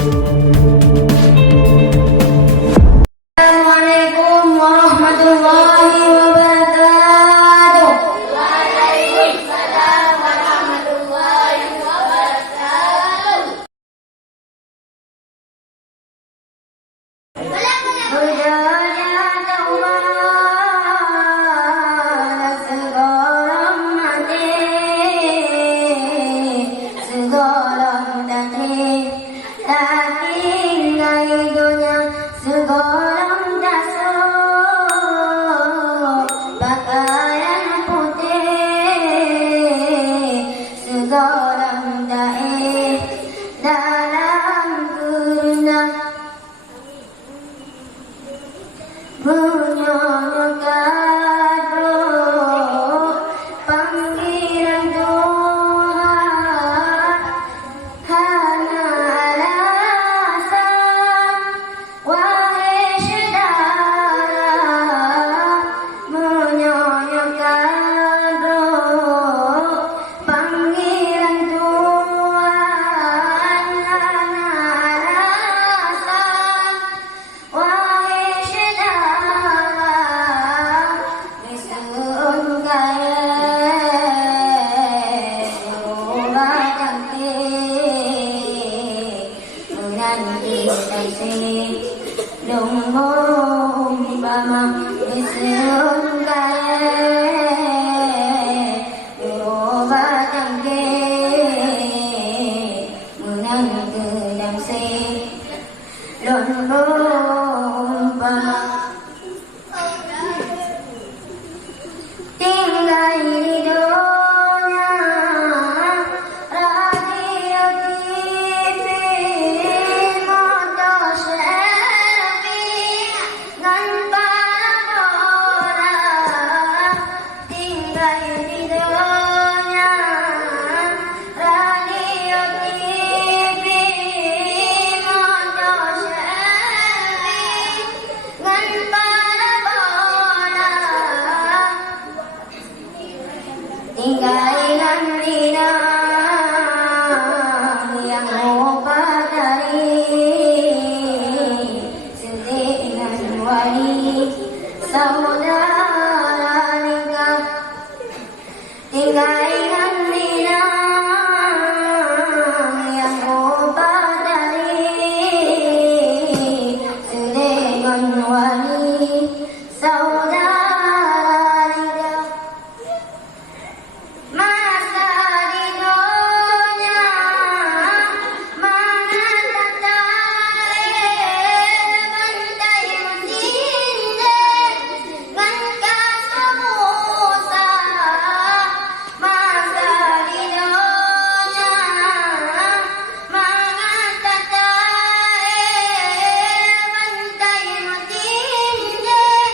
Assalamualaikum warahmatullahi wabarakatuh. Waalaikumsalam warahmatullahi wabarakatuh. Berjaya taubat segala mati, segala mati, tak tinggal dunia segala bagikan putih, segala dayah dalam guna menyanyikan roh panggilan Tuhan, hanya alasan wahai saudara menyanyikan roh panggilan Tuhan, hanya alasan wahai saudara disungkai bagikan menanti kasih nunggu umpama disungkai bagikan menanti kasih nunggu umpama tinggal di dunia radio TV motor selfie dan parabola, tinggal di dunia radio TV motor selfie dan parabola, tinggalkan lidang yang lupa dari, dengan wali saudara nikah, tinggalkan lidang yang lupa dari, dengan wali saudara nikah. Masa di dunia mana tertarik bantai mesindir dan kasamusa. Masa di dunia mana tertarik bantai mesindir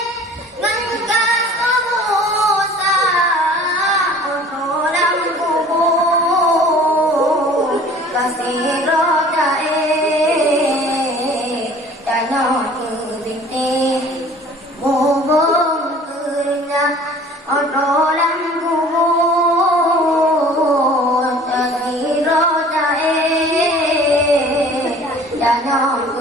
dan kasamusa. Orang kubur kasih roda tanah kebintik bubung kerja orang kubur kasih roda tanah